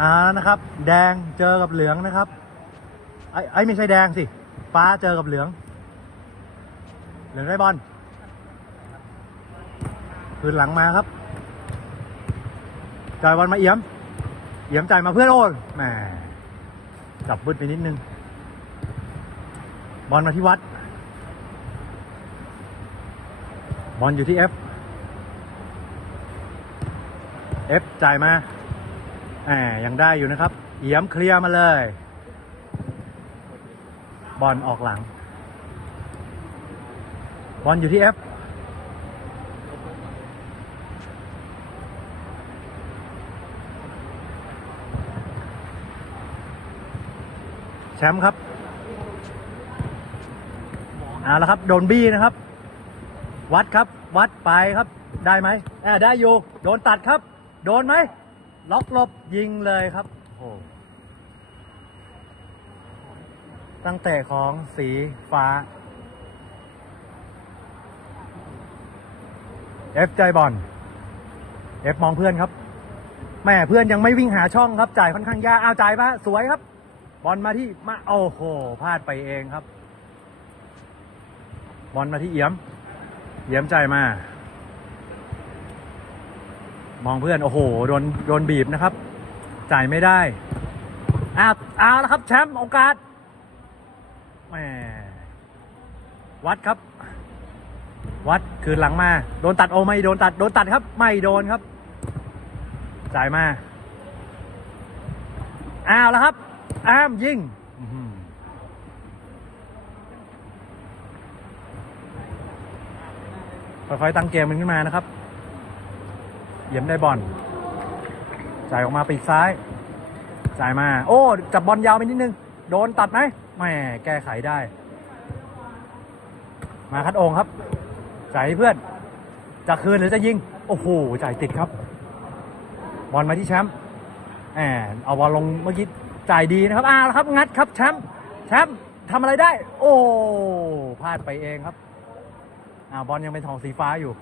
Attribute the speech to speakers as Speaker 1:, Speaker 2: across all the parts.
Speaker 1: อ่านะครับ แดงเจอกับเหลืองนะครับ ไอ้ไอ้ไม่ใช่แดงสิ ฟ้าเจอกับเหลือง เหลืองได้บอลคืนหลังมาครับจ่ายบอลมาเอี่ยม เอี่ยมจ่ายมาเพื่อนโอนแหมจับบึ้ดไปนิดนึง บอลมาที่วัด บอลอยู่ที่ F F จ่ายมา แหมยังได้อยู่นะครับ เอี่ยมเคลียร์มาเลย บอลออกหลัง บอลอยู่ที่ F แชมป์ครับเอาละครับ โดนบี้นะครับ วัดครับ วัดไปครับ ได้ไหมแอบได้อยู่ โดนตัดครับ โดนไหม ล็อกหลบยิงเลยครับโอ้ตั้งแต่ของสีฟ้า เอฟใจบอล เอฟมองเพื่อนครับ แม่เพื่อนยังไม่วิ่งหาช่องครับ จ่ายค่อนข้างยาก เอาจ่ายมาสวยครับ บอลมาที่มาโอ้โห พลาดไปเองครับ บอลมาที่เอี่ยม เอี่ยมใจายมา มองเพื่อน โอ้โห โดน โดนบีบนะครับ จ่ายไม่ได้อ้าวเอาแล้วครับ แชมป์โอกาสแหมวัดครับ วัดคืนหลังมา โดนตัดโอไม่โดนตัด โดนตัดครับ ไม่โดนครับ จ่ายมาอ้าวแล้วครับ อ้ามยิงค่อยๆตั้งเกมมันขึ้นมานะครับ เยี่ยมได้บอลจ่ายออกมาปีกซ้าย จ่ายมา โอ้ จับบอลยาวไปนิดนึง โดนตัดไหมแหม่แก้ไขได้ มาคัดองครับ จ่ายให้เพื่อน จะคืนหรือจะยิง โอ้โห จ่ายติดครับ บอลมาที่แชมป์แหมเอาบอลลงเมื่อกี้จ่ายดีนะครับอ้าวแล้วครับ งัดครับแชมป์แชมป์ทำอะไรได้ โอ้ พลาดไปเองครับอ้าวบอลยังเป็นทองสีฟ้าอยู่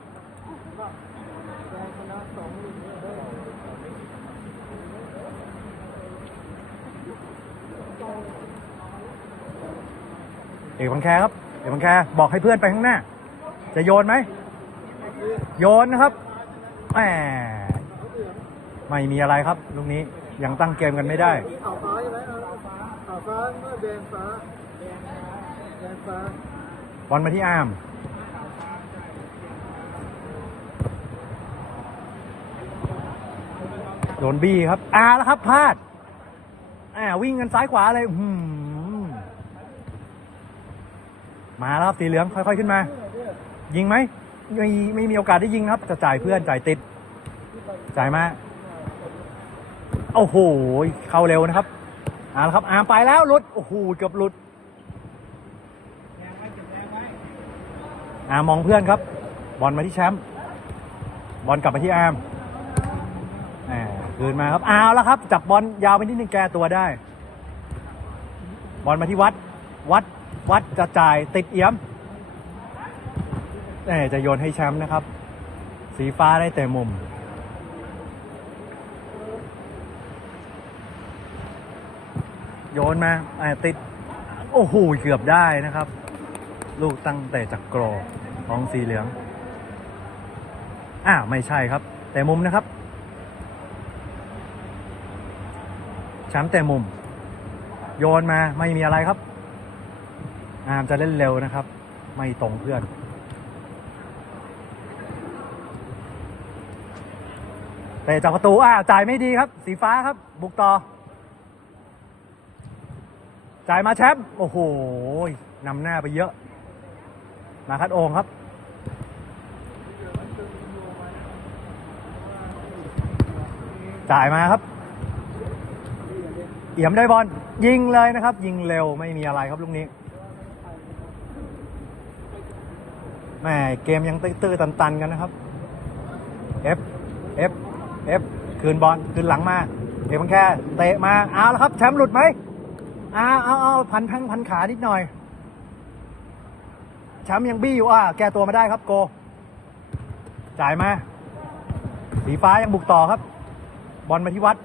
Speaker 1: เอกบังแคครับ เอกบังแคบอกให้เพื่อนไปข้างหน้า จะโยนไหม โยนนะครับแหมไม่มีอะไรครับลูกนี้ยังตั้งเกมกันไม่ได้
Speaker 2: มีขาวฟ้าใช่ไหมเอาฟ้าขาวฟ้าเมื่อแดงฟ้าแดงฟ้า
Speaker 1: บอลมาที่อาร์ม โดนบี้ครับอาแล้วครับพลาดอ่าวิ่งกันซ้ายขวาเลยหือมาแล้วครับสีเหลืองค่อยๆขึ้นมา ยิงไหมไม่ไม่มีโอกาสได้ยิงครับจะจ่ายเพื่อนจ่ายติด จ่ายมาโอ้โหเข้าเร็วนะครับอาและครับอาร์ไปแล้วหลุดโอ้โหเกือบหลุดอามองเพื่อนครับ บอลมาที่แชมป์บอลกลับมาที่อาร์ม แหมคืนมาครับเอาแล้วครับ จับบอลยาวไปนิดนึงแก้ตัวได้ บอลมาที่วัด วัด วัดจะจ่ายติดเอี่ยมแหมจะโยนให้แชมป์นะครับ สีฟ้าได้แต่มุม โยนมาแหมติด โอ้โห เกือบได้นะครับ ลูกตั้งแต่จากกรอของสีเหลืองอ่าไม่ใช่ครับ แต่มุมนะครับ ชมป์แต่มุม โยนมาไม่มีอะไรครับ อามจะเล่นเร็วนะครับ ไม่ตรงเพื่อน แต่จากประตูอ่าจ่ายไม่ดีครับ สีฟ้าครับ บุกต่อ จ่ายมาแชมป์โอ้โหนำหน้าไปเยอะ มาคัดองครับจ่ายมาครับ เอี่ยมได้บอลยิงเลยนะครับ ยิงเร็วไม่มีอะไรครับลูกนี้แหมเกมยังตื้อๆตันๆกันนะครับ F F F คืนบอลคืนหลังมาเอกบังแค่เตะมาเอาแล้วครับแชมป์หลุดไหมเอาเอาเอาพันทั้งพันขานิดหน่อยแชมป์ยังบี้อยู่อะแก้ตัวมาได้ครับโก จ่ายมา สีฟ้ายังบุกต่อครับ บอลมาที่วัด